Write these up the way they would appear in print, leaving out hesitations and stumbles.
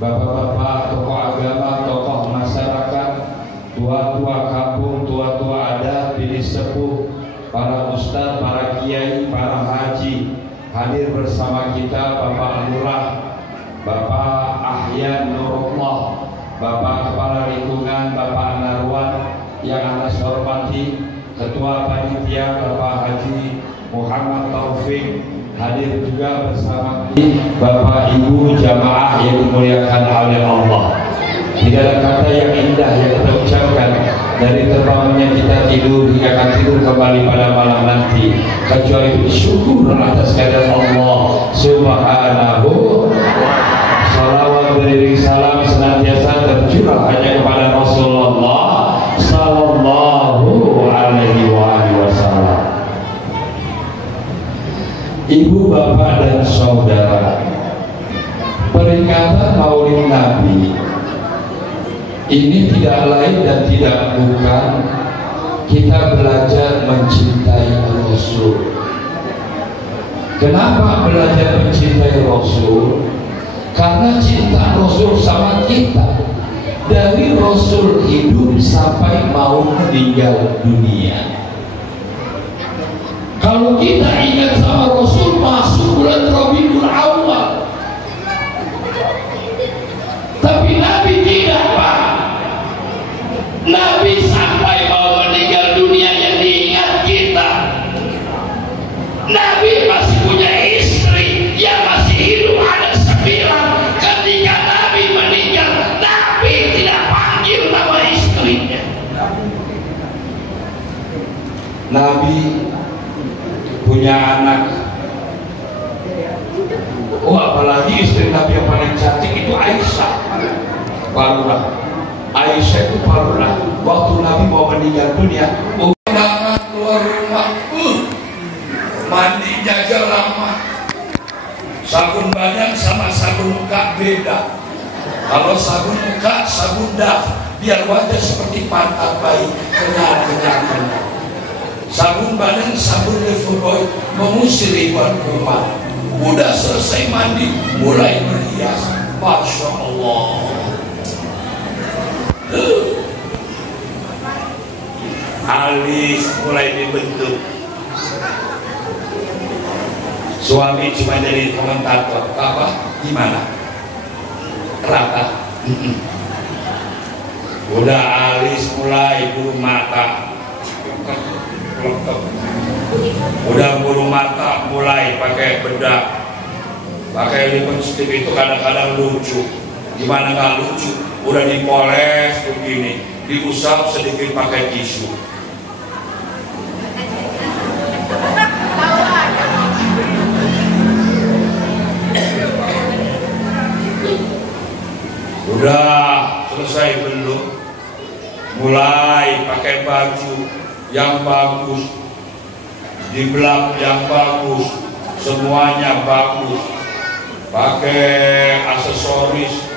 bapak-bapak, tokoh agama, tokoh masyarakat, tua-tua kampung, tua-tua adat, bini sepuh, para ustadz, para kiai, para haji hadir bersama kita, Bapak Lurah, Bapak Ahyan Nurullah, Bapak Kepala Lingkungan, Bapak Narwan yang anak hormati, Ketua Panitia Bapak Haji Muhammad Taufik, hadir juga bersama Bapak Ibu jamaah yang dimuliakan oleh Allah. Tidak ada kata yang indah yang kita ucapkan dari terbangunnya kita tidur hingga akan tidur kembali pada malam nanti, kecuali bersyukur atas kehadirat Allah Subhanahu. Salawat beriring salam senantiasa tercurah hanya kepada Rasulullah Sallallahu Alaihi Wasallam. Ibu, bapak, dan saudara, peringatan Maulid Nabi ini tidak lain dan tidak bukan kita belajar mencintai Rasul. Kenapa belajar mencintai Rasul? Karena cinta Rasul sama kita dari Rasul hidup sampai mau meninggal dunia. Kalau kita ingat sama Rasul masuk bulan Rabiul Awal, tapi Nabi tidak, Pak. Nabi sampai mau meninggal dunia yang diingat kita. Nabi masih punya istri yang masih hidup ada 9. Ketika Nabi meninggal, Nabi tidak panggil nama istrinya. Nabi punya anak. Oh, apalagi istri Nabi yang paling cantik itu Aisyah. Barulah Aisyah itu barulah waktu Nabi mau meninggal dunia, undangan keluar rumah, mandi jaga lama, sabun badan sama sabun muka beda. Kalau sabun muka, sabun daf, biar wajah seperti pantat bayi, kenyal. Sabun badan, sabun Lifebuoy, mengusir ribuan kuman. Udah selesai mandi, mulai berhias. Masya Allah. Alis mulai dibentuk. Suami cuma jadi komentator. Apa? Gimana? Rata. Udah alis mulai bulu mata. Udah bulu mata mulai pakai bedak, pakai lipstick itu kadang-kadang lucu. Gimana nggak lucu? Udah dipoles begini, diusap sedikit pakai tisu. Udah selesai belum? Mulai pakai baju yang bagus, dibelak yang bagus, semuanya bagus, pakai aksesoris,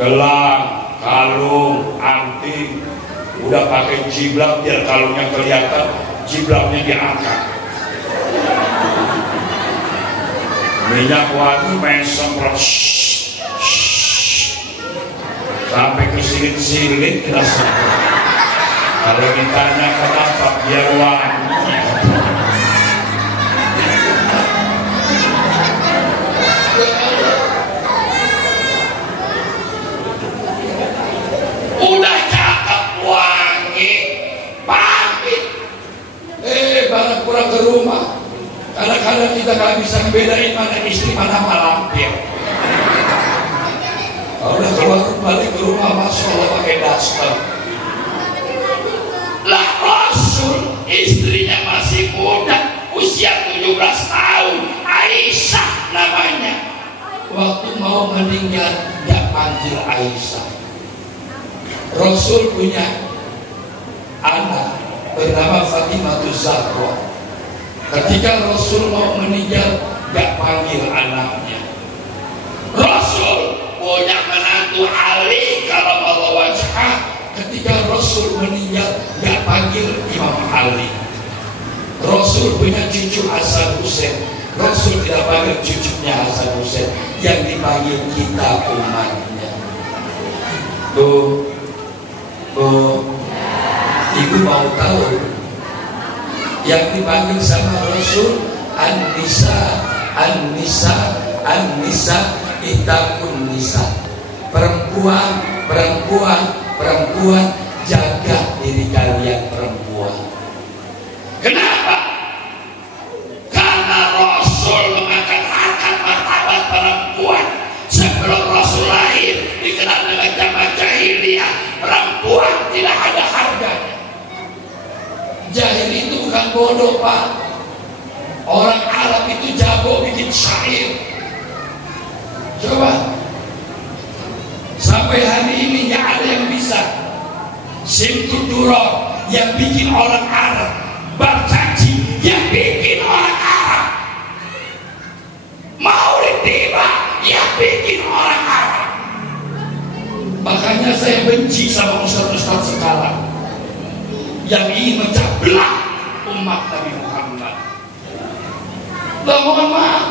gelang, kalung, anting, udah pakai jiblak biar kalungnya kelihatan, jiblaknya diangkat, minyak wangi main semprot sampai ke silit-silit. Kalau ditanya kenapa, biar wangi. Udah cakep wangi, pamit. Barang pulang ke rumah. Kadang-kadang kita gak bisa bedain mana istri mana malampir. Kalau udah keluar balik ke rumah, Masya Allah pakai daster. Lah Rasul istrinya masih muda, usia 17 tahun, Aisyah namanya. Waktu mau meninggal gak panggil Aisyah. Rasul punya anak bernama Fatimah Zahra. Ketika Rasul mau meninggal gak panggil anaknya. Rasul punya menantu Ali karamallahu wajhah. Ketika Rasul meninggal gak panggil Imam Ali. Rasul punya cucu Hasan Hussein Rasul tidak panggil cucunya Hasan Hussein, yang dipanggil kita umatnya. Bu, ibu mau tahu yang dipanggil sama Rasul? An-nisa ittaqun nisa. Perempuan, jaga diri kalian perempuan. Kenapa? Karena Rasul mengangkat harkat martabat perempuan. Sebelum Rasul lahir, dikenal dengan zaman jahiliyah, perempuan tidak ada harganya. Jahil itu bukan bodoh, Pak. Orang Arab itu jago bikin syair. Coba, sampai hari ini nggak ada yang bisa. Simtud Duror yang bikin orang Arab, Barcaci yang bikin orang Arab, Maulid Tiba yang bikin orang Arab. Makanya saya benci sama ustaz-ustaz sekarang yang ingin memecah belah umat Nabi Muhammad. Mohon maaf,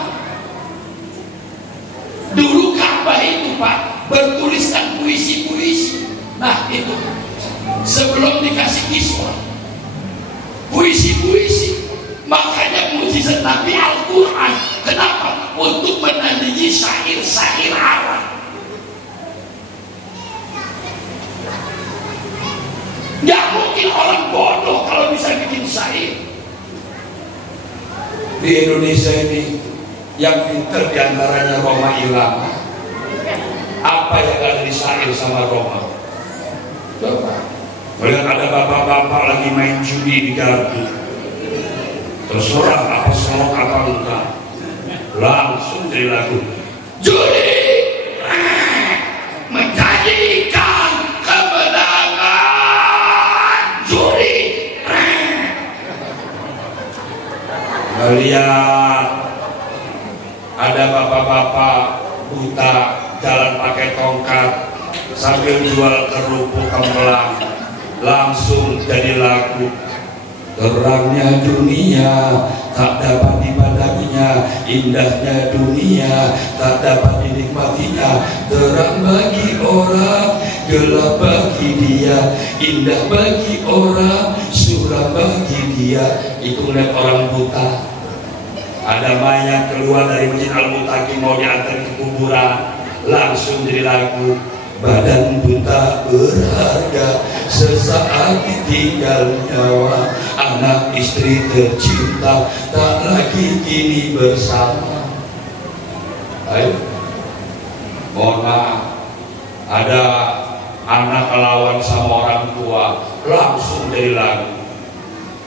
dulu Ka'bah itu, Pak, bertuliskan puisi-puisi. Nah itu sebelum dikasih kiswah, puisi-puisi. Makanya mukjizat Nabi Al-Quran. Kenapa? Untuk menandingi syair-syair Arab. Gak mungkin orang bodoh kalau bisa bikin syair. Di Indonesia ini yang pinter diantaranya Roma Irama. Apa yang ada di syair sama Roma? Coba. Melihat ada bapak-bapak lagi main judi di gardu, terserah apa selok apa enggak, langsung jadi lagu. Judi menjanjikan kemenangan, judi. Melihat ada bapak-bapak buta jalan pakai tongkat sambil jual kerupuk kembelang, langsung jadi lagu. Terangnya dunia tak dapat dipandanginya, indahnya dunia tak dapat dinikmatinya. Terang bagi orang, gelap bagi dia, indah bagi orang, suram bagi dia. Itu ngeliat orang buta. Ada mayat keluar dari Masjid Al-Muttaqin mau diantar ke kuburan, langsung jadi lagu. Badan buta berharga, sesaat ditinggal nyawa. Anak istri tercinta tak lagi kini bersama. Ayo, mohon maaf, ada anak lawan sama orang tua, langsung dari lagu.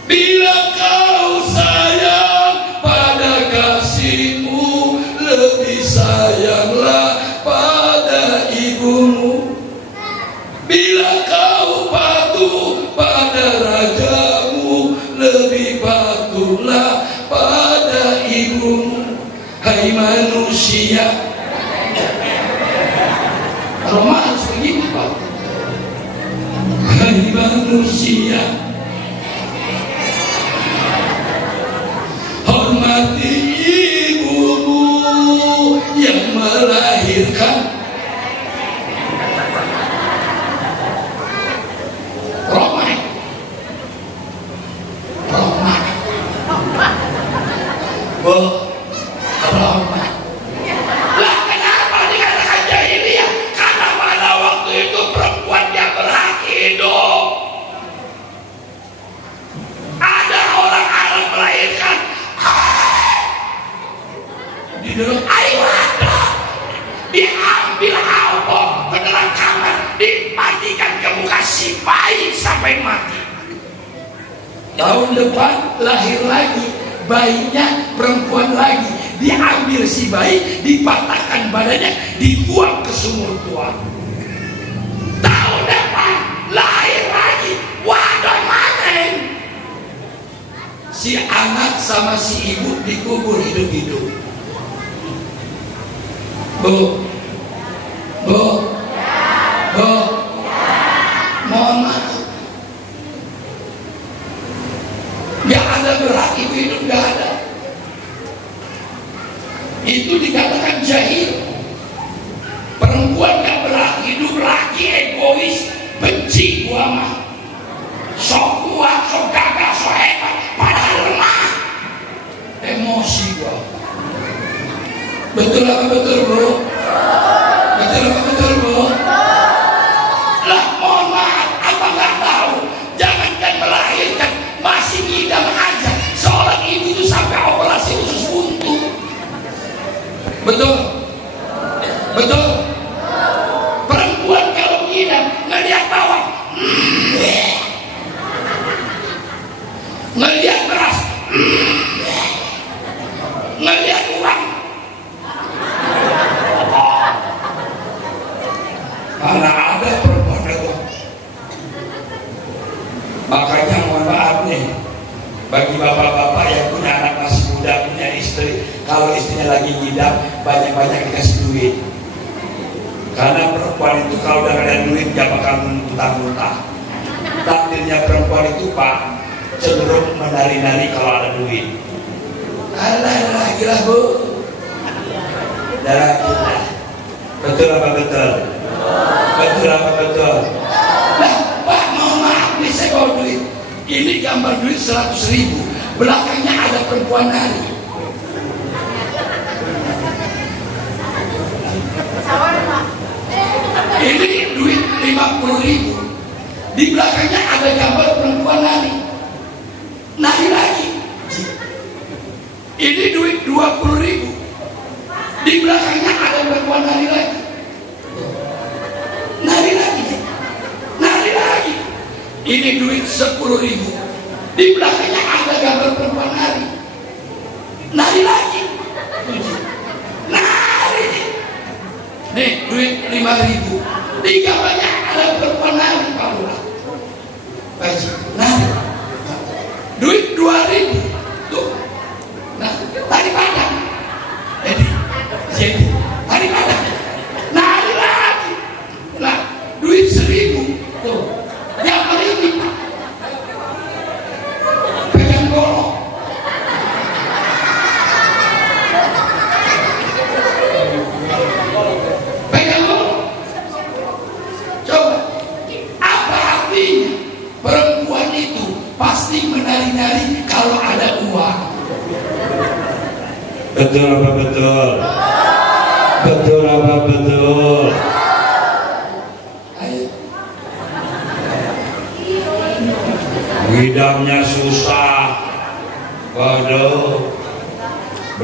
Bila kau sayang pada kasihmu, lebih sayanglah pada ibumu. Bila kau patuh pada rajamu, lebih patuhlah pada ibumu. Hai manusia, Roma harus begitu, Pak. Hai manusia, hormati ibumu yang melahirkan. Roma. Lah kenapa dikatakan jahiliyah? Karena pada waktu itu perempuan yang berhak hidup. Ada orang Arab melahirkan di dalam air mata, diambil apa ke dalam kamar, dimatikan ke muka si bayi sampai mati. Tahun depan lahir lagi, bayinya perempuan lagi, diambil si bayi, dipatahkan badannya, dibuang ke sumur tua. Tahun depan lahir lagi, wadah manen. Si anak sama si ibu dikubur hidup-hidup. Bu, mohon maaf, gak ada berhak ibu hidup, gak ada. Perempuan kalau ngidam ngelihat bawah, ngelihat beras, ngelihat uang. Mana ada perempuan itu? Makanya mohon maaf nih, bagi bapak-bapak yang punya anak masih muda, punya istri, kalau istrinya lagi ngidam, banyak-banyak dikasih duit. Karena perempuan itu kalau udah ada duit dia bakal muntah-muntah. Takdirnya perempuan itu Pak cenderung menari-nari kalau ada duit. Alah gila bu, darah gila. Betul apa betul? Betul apa betul? Nah Pak mau maaf nih saya bawa duit. Ini gambar duit 100.000. Belakangnya ada perempuan nari. Ini duit 50.000. Di belakangnya ada gambar perempuan nari. Nari lagi. Ini duit 20.000. Di belakangnya ada perempuan nari lagi. Nari lagi. Nari lagi. Ini duit 10.000. Di belakangnya ada gambar perempuan nari. Nari lagi. Nari. Nih duit 5.000. Di gambarnya ada perempuan nari. Nari. Duit 2.000. Tuh. Nah, tari padang. Jadi tari padang. Nari lagi. Nah, duit 1.000. Tuh. Yang paling ini pegang golok. Pegang golok. Coba. Apa artinya? Perempuan itu pasti menari-nari kalau ada uang. Betul apa betul? Betul apa betul? Ayo. Ngidamnya susah. Waduh.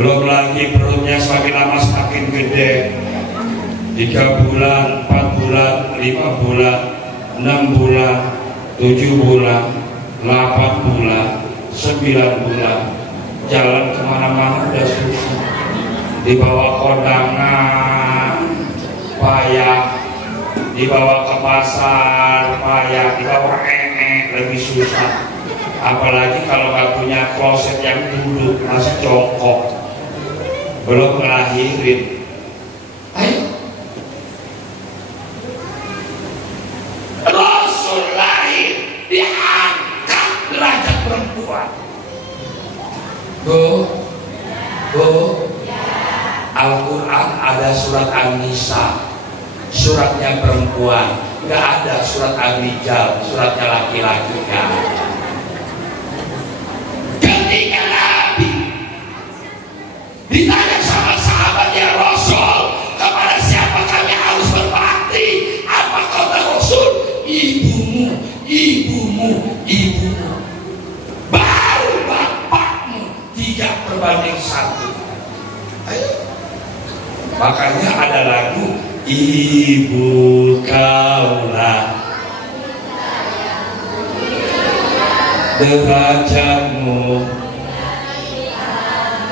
Belum lagi perutnya semakin lama semakin gede. 3 bulan, 4 bulan, 5 bulan, 6 bulan, 7 bulan, 8 bulan, 9 bulan. Jalan kemana-mana udah susah. Dibawa kondangan payah, dibawa ke pasar payah, dibawa lebih susah. Apalagi kalau nggak punya kloset yang duduk masih jongkok, belum ngelahirin. Ayo. Rasul lahir diangkat derajat perempuan. Bu, Al-Quran ada surat An-Nisa, suratnya perempuan, nggak ada surat Ar-Rijal, suratnya laki-laki. Nggak ada. Ketika Nabi ditanya sama sahabatnya, Rasul, kepada siapa kami harus berbakti? Apa kata Rasul? Ibumu, ibumu, ibumu. Baru bapakmu 3:1. Ayo. Makanya ada lagu Ibu kaulah derajatmu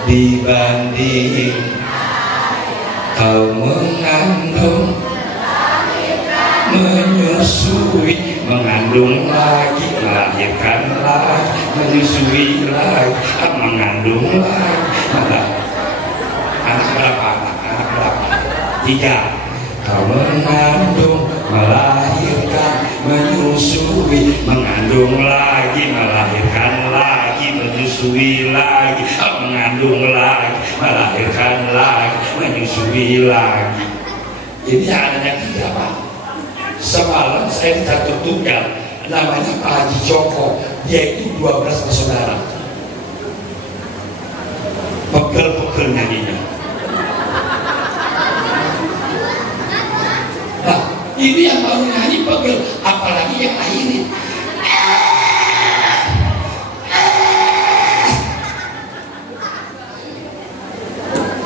dibanding kau mengandung, menyusui, mengandung lagi, melahirkan lagi, menyusui lagi, mengandung lagi. Anak berapa? Anak berapa? 3. Kau mengandung, melahirkan, menyusui, mengandung lagi, melahirkan lagi, menyusui lagi, mengandung lagi, melahirkan lagi, menyusui lagi. Ini adanya 3 Pak. Semalam saya dicatat tunggal, namanya Pak Haji Joko, dia itu 12 bersaudara. Pegel-pegel nyanyinya. Nah, ini yang baru nyanyi pegel, apalagi yang lahirin.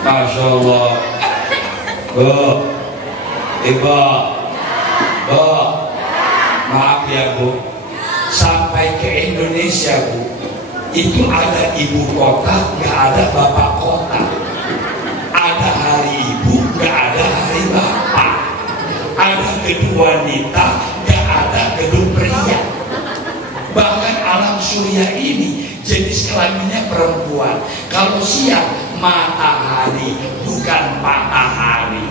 Masya Allah. Bu, Ibu, Bu, maaf ya Bu, sampai ke Indonesia Bu, itu ada ibu kota, nggak ada bapak kota. Ada hari ibu, nggak ada hari bapak. Ada gedung wanita, nggak ada gedung pria. Bahkan alam surya ini jenis kelaminnya perempuan. Kalau siang matahari, bukan matahari.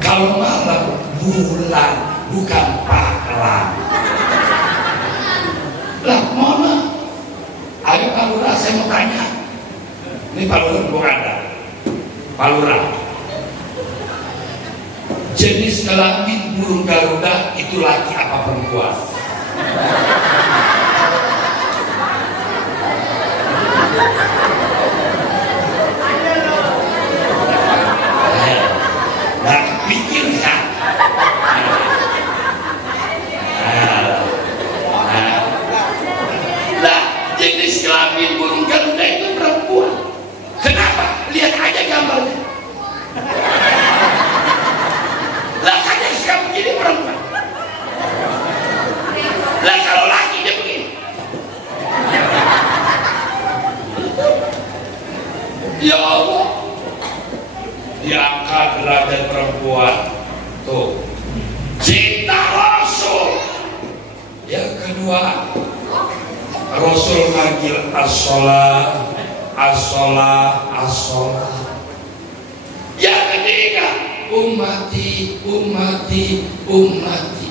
Kalau malam bulan, bukan pahlawan. Lah, mana? Ayo Pak Lurah, saya mau tanya. Ini Pak Lurah bukan ada. Pak Lurah, jenis kelamin burung Garuda itu laki apa perempuan? Nah, pikir kan? Nah, jenis kelamin burung Garuda itu perempuan. Kenapa? Lihat aja gambarnya. Lah kan yang suka begini perempuan. Lah kalau laki dia begini. Ya Allah, diangkat derajat perempuan. Tuh, cinta Rasul. Yang kedua, Rasul manggil as-sholah, as-sholah, as-sholah. Yang ketiga, ummati, ummati, ummati.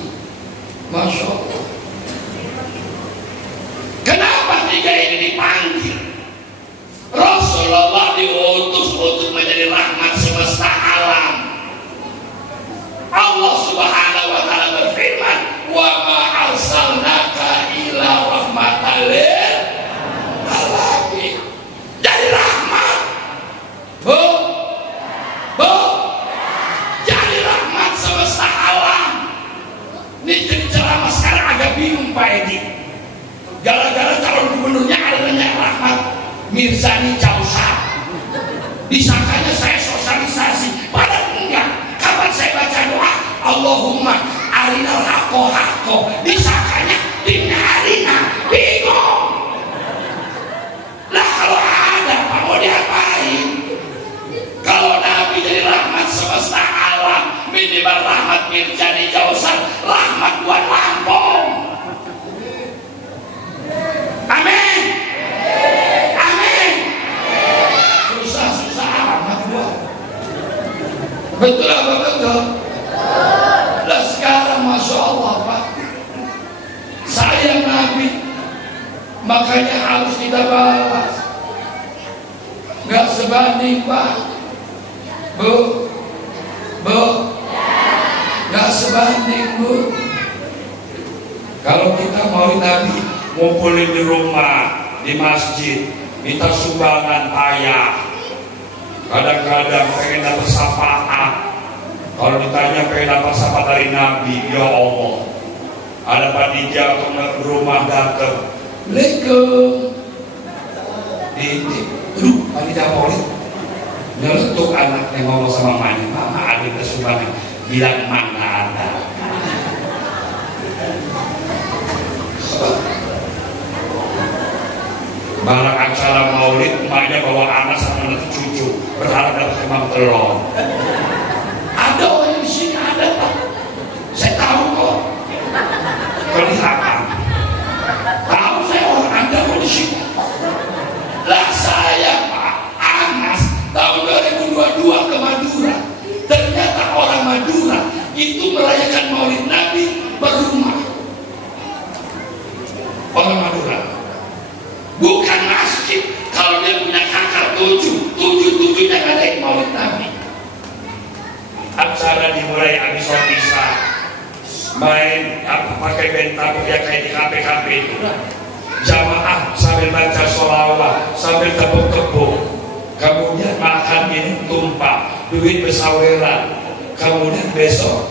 Masya Allah. Kenapa tiga ini dipanggil? Rasulullah diutus untuk menjadi rahmat semesta alam. Allah Subhanahu wa taala berfirman, "Wa ma arsalnaka illa rahmatan lil alamin." Jadi rahmat. Bu. Bu. Jadi rahmat semesta alam. Ini jadi ceramah sekarang agak bingung Pak Edi. Gara-gara calon gubernurnya adanya Rahmat Mirzani Jausar. Disangkanya saya sosialisasi, padahal enggak. Kapan saya baca doa Allahumma arinal haqqo haqqo, disangkanya timnya Arina. Bingung. Lah kalau ada apa mau diapain? Kalau Nabi jadi rahmat semesta alam, minimal Rahmat Mirzani Jausar, rahmat buat Lampung. Amin. Amin. Susah-susah amat gua. Betul apa betul? Lah sekarang Masya Allah Pak, sayang Nabi, makanya harus kita balas. Gak sebanding Pak. Bu, Bu, gak sebanding Bu. Kalau kita mau Nabi ngumpulin di rumah, di masjid, minta sumbangan ayah. Kadang-kadang pengen dapat syafaat. Kalau ditanya pengen dapat syafaat dari Nabi, ya Allah, ada panitia ke rumah datang. Assalamualaikum. Aduh, panitia boleh. Nyeletuk anaknya ngomong sama mamanya, mama ada sumbangan. Bilang mana ada. Barang acara maulid, emaknya bawa anak sama anak cucu, berharap dapat kembang telur. Ada orang di sini, ada Pak. Saya tahu kok. Kelihatan. Tahu saya orang Anda kok di sini. Lah saya Pak Anas tahun 2022 ke Madura. Ternyata orang Madura itu merayakan maulid Nabi berumah. Orang Madura. Bukan masjid. Kalau dia punya kakak tujuh-tujuhnya ngadain maulid Nabi. Acara dimulai habis sholat isya, main apa pakai bentang dia kayak di kafe-kafe itu. Jamaah sambil baca sholawat, sambil tepuk-tepuk. Kemudian makan ini tumpah, duit bersaweran. Kemudian besok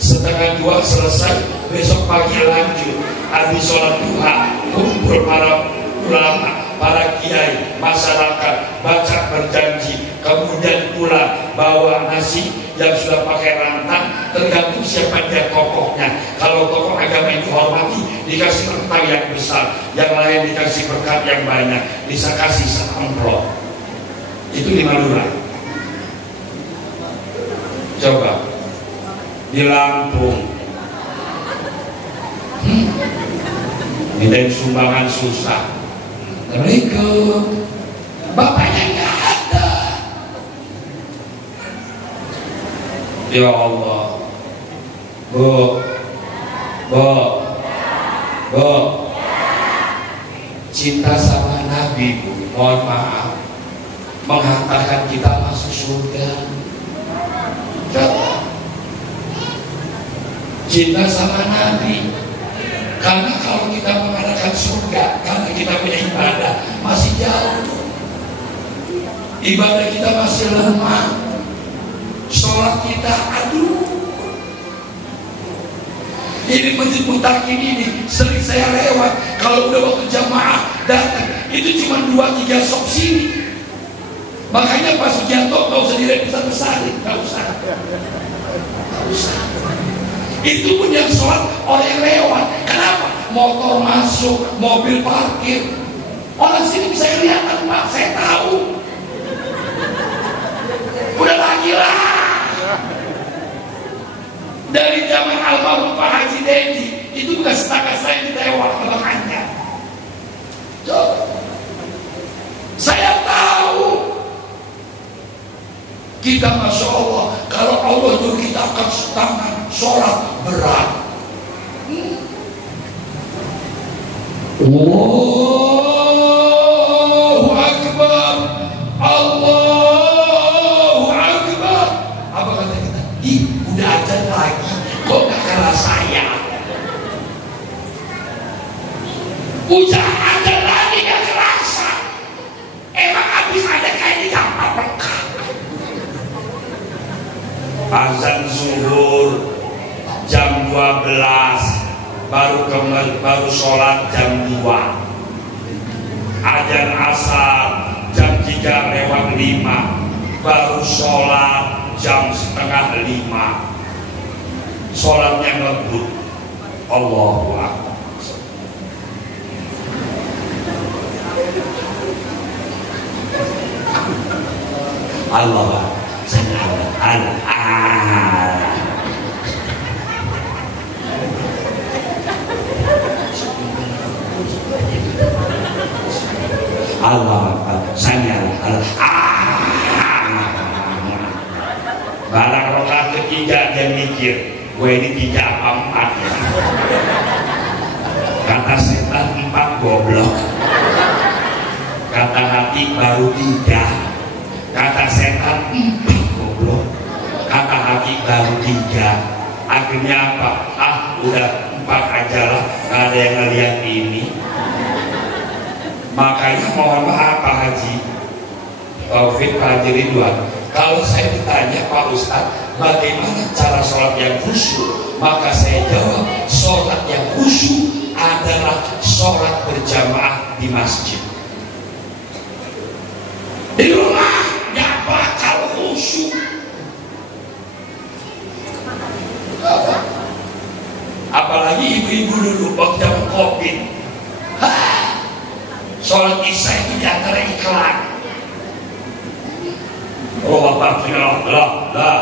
setengah 2 selesai, besok pagi lanjut. Habis sholat duha, kumpul para ulama, para kiai, masyarakat, baca berjanji, kemudian pulang bawa nasi, yang sudah pakai rantang, tergantung siapa dia tokohnya. Kalau tokoh agama yang dihormati dikasih rantang yang besar, yang lain dikasih berkat yang banyak, bisa kasih amplop. Itu di Madura. Coba di Lampung, minta sumbangan susah. Assalamualaikum, bapaknya nggak ada. Ya Allah, Bu, cinta sama Nabi, Bu, mohon maaf, menghantarkan kita masuk surga. Cinta sama Nabi, karena kalau kita mengadakan surga, karena kita punya ibadah masih jauh, ibadah kita masih lemah, sholat kita aduh. Ini masjid Mutakin ini sering saya lewat, kalau udah waktu jamaah datang itu cuma 2-3 sok sini. Makanya Pak Sugianto gak usah dilihat besar-besar, gak usah. Itu pun yang sholat orang yang lewat. Kenapa? Motor masuk, mobil parkir, orang sini bisa kelihatan, Pak, saya tahu. Udah lagi lah. Dari zaman almarhum Pak Haji Dedi, itu bukan setengah saya ditewak kebangannya. Coba, saya tahu. Kita Masya Allah, kalau Allah itu kita akan tangan sholat berat. Allahu Akbar, Allahu Akbar. Apa kata kita? Ih, udah ajan lagi, kok gak kerasa ya? Udah ajan lagi gak kerasa. Emang habis ada kayak di gampang pekah. Azan zuhur jam 12, baru sholat jam 2. Azan asar jam 3:05, baru sholat jam 4:30. Sholatnya ngebut. Allahu Akbar. Allah barang rokaat ketiga dia mikir, gue ini 3 apa 4 ya. Kata setan 4 goblok, kata hati baru 3, kata setan 4 goblok, kata hati baru 3. Akhirnya apa? Udah 4 aja lah, gak ada yang ngeliat ini. Makanya mohon maaf Pak Haji Taufik, Pak Haji Ridwan, kalau saya ditanya Pak Ustadz bagaimana cara sholat yang khusyuk, maka saya jawab sholat yang khusyuk adalah sholat berjamaah di masjid. Di rumah gak bakal khusyuk. Apalagi ibu-ibu dulu waktu zaman COVID, sholat isya itu diantara iklan. Oh bapak,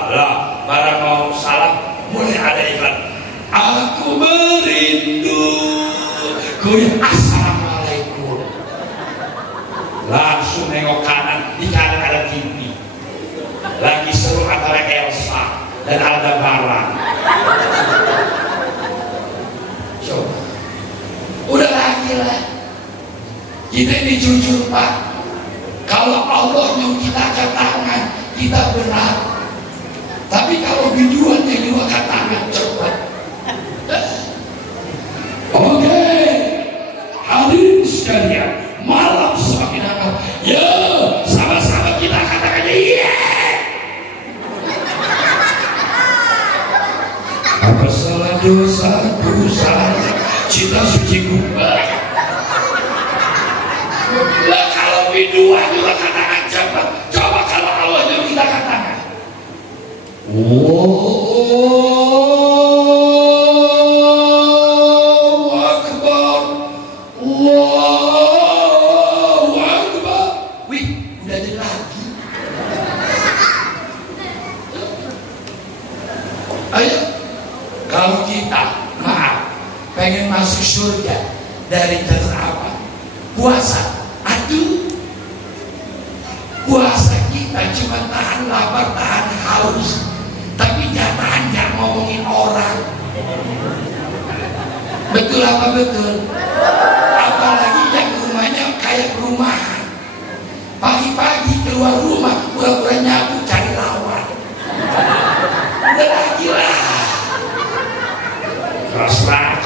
lah, barang mau salam mulai ada iklan. Aku merindu, assalamualaikum. Langsung nengok kanan, di kanan ada TV. Lagi seru antara Elsa dan ada barang. Coba, udah lagi lah. Kita ini jujur Pak. Kalau Allah nyuruh kita angkat tangan, kita berat. Tapi kalau biduan yang nyuruh angkat tangan, cepat. Oke, hadirin sekalian, malam semakin hangat. Ya, sama-sama kita katakan iya. Apa salah dosaku, salah cinta suci gua. Lah kalau biduan juga katakan cepat. Coba kalau Allah nyuruh kita katakan Allahu Akbar, Allahu Akbar. Wih, udah ada lagi. Ayo, kalau kita pengen masuk surga dari jalur apa? Puasa. Aduh, puasa kita cuma tahan lapar, tahan haus, tapi jangan ngomongin orang. Betul apa betul? Apalagi yang rumahnya kayak perumahan, pagi-pagi keluar rumah pura-pura nyapu cari lawan. Udah lagi lah. Kosret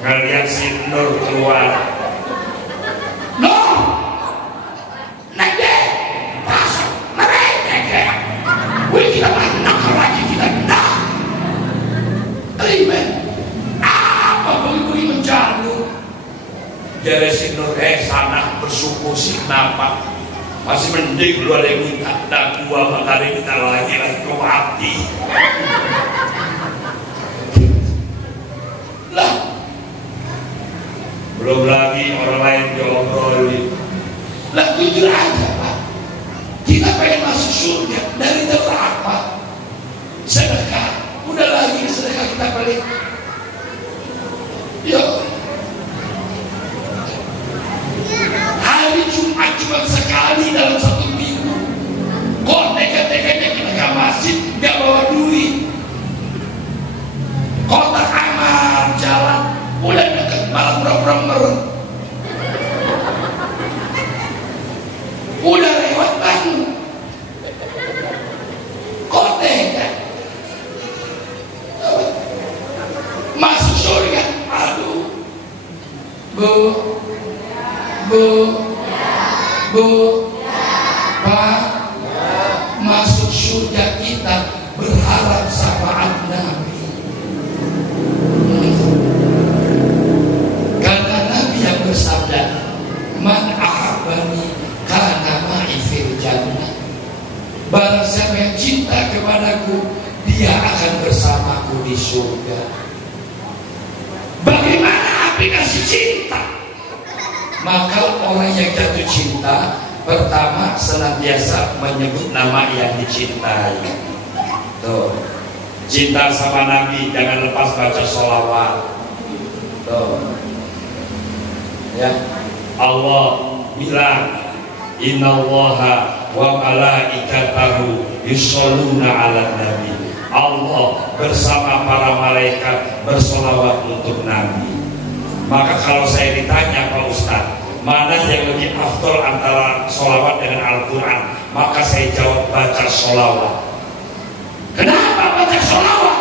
ngeliat si Nur keluar. No, nege, pasang mereka. Wih, kita menang lagi, kita menang. Terima. Apa beli menjalur? Jadi si Nur sana bersyukur si napa. Masih mending lu ada yang minta, dan gua makanya kita lagi kau hati. Lah, belum lagi orang lain diobrolin. Lah jujur aja Pak, kita pengen masuk surga dari jalur apa? Sedekah, udah lagi sedekah kita balik. Yuk, hari Jumat cuma sekali dalam satu minggu. Kok tega-teganya kita ke masjid gak bawa duit? Kotak amal jalan udah deket malam pura-pura udah lewat banget. Kok tega masuk surga? Aduh, Bu, Pak, masuk surga kita berharap syafaat Nabi. Karena Nabi yang bersabda, man ahabbani kana ma'i fil jannah. Barang siapa yang cinta kepadaku, dia akan bersamaku di surga. Bagaimana aplikasi cinta? Maka orang yang jatuh cinta, pertama senantiasa menyebut nama yang dicintai. Tuh, cinta sama Nabi jangan lepas baca sholawat. Tuh, ya, Allah bilang, innallaha wa malaikatahu yusholluna ala nabi. Allah bersama para malaikat bersolawat untuk Nabi. Maka kalau saya ditanya Pak Ustadz, mana yang lebih afdol antara sholawat dengan Al-Quran, maka saya jawab baca sholawat. Kenapa baca sholawat?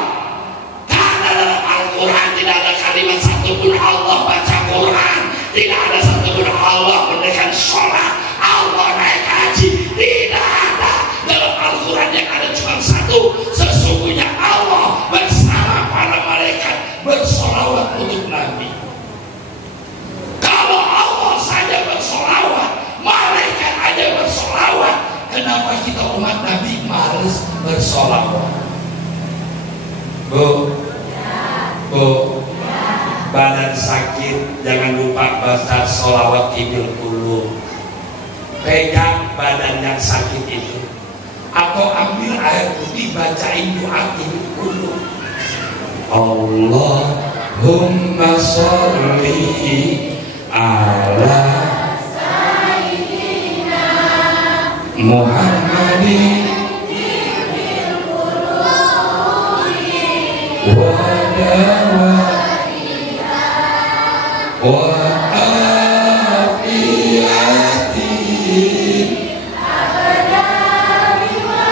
Karena dalam Al-Quran tidak ada kalimat satupun Allah baca Quran, tidak ada satupun Allah menaikkan sholat, Allah naik haji, tidak ada. Dalam Al-Quran yang ada cuma satu, sesungguhnya Allah bersama para malaikat bersolawat untuk Nabi. Kalau Allah saja bersolawat, malaikat aja bersolawat, kenapa kita umat Nabi males bersolawat? Bu, badan sakit, jangan lupa baca solawat Idul Qulub. Pegang badan yang sakit itu, atau ambil air putih bacain doa Idul Qulub. Allahumma sholli ala sayyidina Muhammadin wa dawaiha wa afiyatihi abadani wa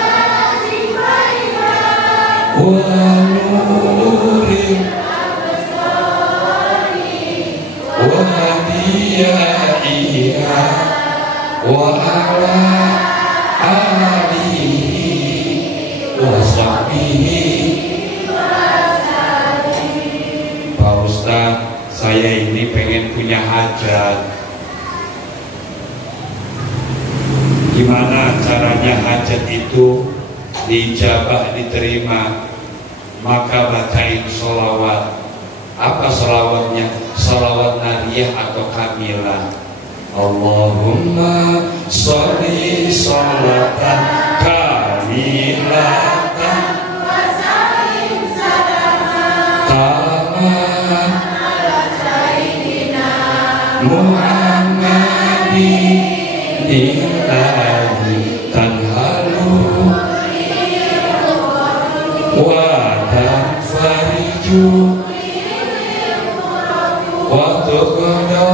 sifaiha wa nurin iya wa ala alihi wa sahbihi. Pak Ustadz, saya ini pengen punya hajat. Gimana caranya hajat itu diijabah, diterima? Maka bacain sholawat. Apa sholawatnya? Sholawat nariyah atau kamilah. Allahumma sholli sholatan kamilatan wa sallim salaman ala sayyidina Muhammadin ilahi tanhalu wa tanfariju wa tuqada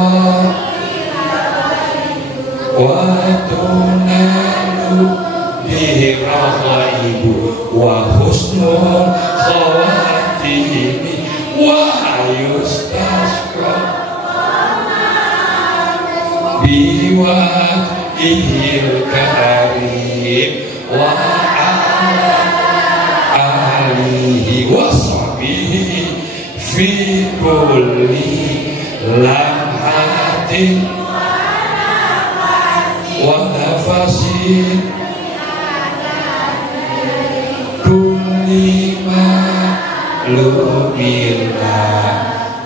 wa tunalu bihi rahaibu wa husnul khawatimi wa yustasqa biwa ihil karim wa ala alihi wa sahbihi fi kulli lamhatin wa nafasin kulli ma'lumillah.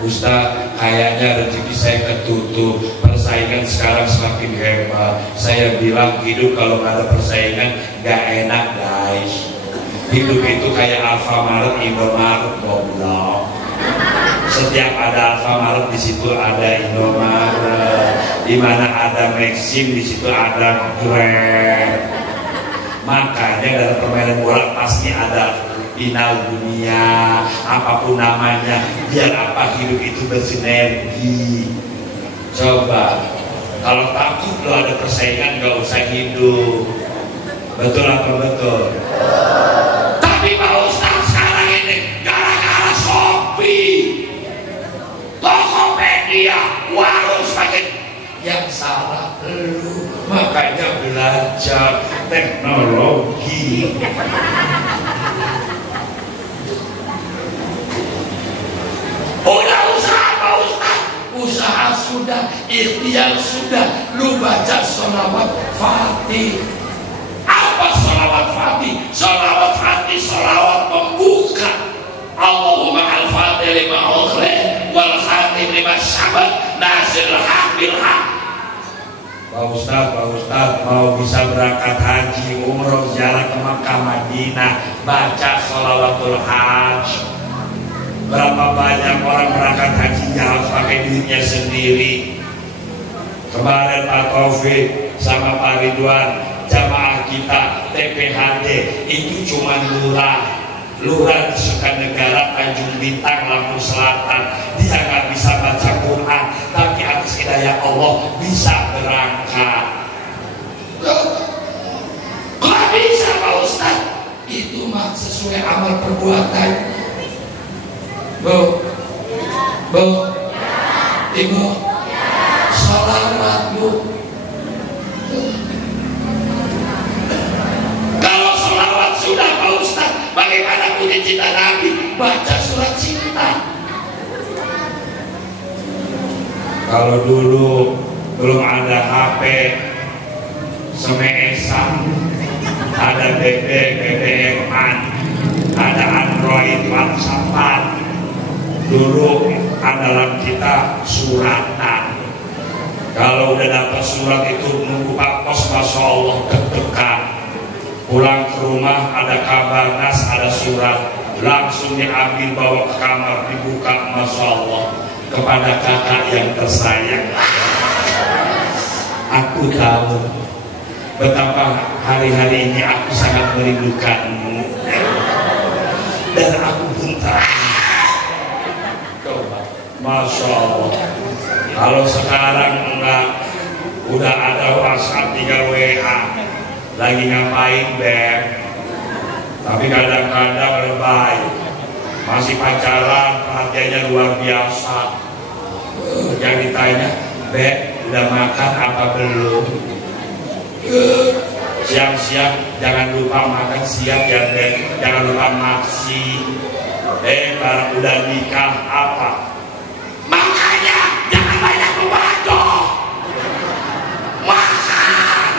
Ustaz, kayaknya rezeki saya ketutup, persaingan sekarang semakin hebat. Saya bilang hidup kalau nggak ada persaingan nggak enak guys. Hidup itu kayak Alfamart, Indomaret, goblok. Setiap ada Alfamart di situ ada Indomaret, di mana ada Maxim di situ ada Grab. Makanya dalam permainan bola pasti ada final dunia, apapun namanya, biar apa hidup itu bersinergi. Coba kalau takut lo ada persaingan gak usah hidup. Betul apa betul? Tapi Pak Ustaz sekarang ini gara-gara Shopee, Tokopedia, warung semakin yang salah lu, makanya belajar teknologi. Udah usaha Pak Ustaz, usaha sudah, ikhtiar sudah, lu baca sholawat Fatih. Apa sholawat Fatih? Sholawat Fatih sholawat pembuka. Allahumma al-fatih lima ukhri wal khatim lima syabat nasir haq bil haq. Pak Ustaz mau bisa berangkat haji, umroh, ziarah ke Makkah, Madinah, baca sholawatul hajj. Berapa banyak orang berangkat hajinya harus pakai duitnya sendiri. Kemarin Pak Taufik sama Pak Ridwan, jamaah kita TPHD itu cuma lurah di Sukanegara, Tanjung Bintang, Lampung Selatan. Dia nggak bisa baca Quran, tapi atas hidayah Allah bisa berangkat. Kok bisa Pak Ustaz? Itu mah sesuai amal perbuatan. Bu, Ibu, sholawat Bu. Kalau sholawat sudah Pak Ustaz, bagaimana puji cinta Nabi? Baca surat cinta. Kalau dulu belum ada HP, semesan, ada BBM-an, ada Android, WhatsApp. Dulu andalan kita suratan. Kalau udah dapat surat itu nunggu Pak Pos, Masya Allah deg-degan. Pulang ke rumah ada kabar nas, ada surat, langsung diambil bawa ke kamar, dibuka, Masya Allah, kepada kakak yang tersayang. Aku tahu betapa hari-hari ini aku sangat merindukanmu, dan aku pun tahu. Masya Allah. Kalau sekarang enggak, udah ada WhatsApp, 3 WA, lagi ngapain Beb? Tapi kadang-kadang lebay, masih pacaran, perhatiannya luar biasa. Yang ditanya, Beb, udah makan apa belum? Siang-siang jangan lupa makan siang ya Beb, jangan lupa maksi. Baru udah nikah apa? Makanya jangan banyak membantu, makan.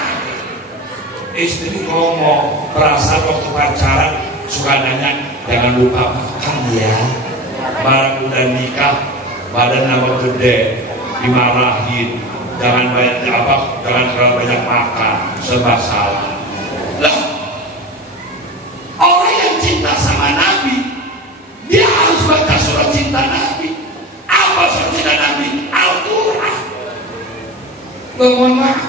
istri ngomong, perasaan waktu pacaran suka nanya, jangan lupa makan ya. Barang udah nikah, badan nama gede, dimarahin, jangan banyak jangan terlalu banyak makan, serba salah. Lah, orang yang cinta sama Nabi, dia harus baca surat cinta Nabi. Apa surat cinta Nabi? Al-Quran. Mohon maaf.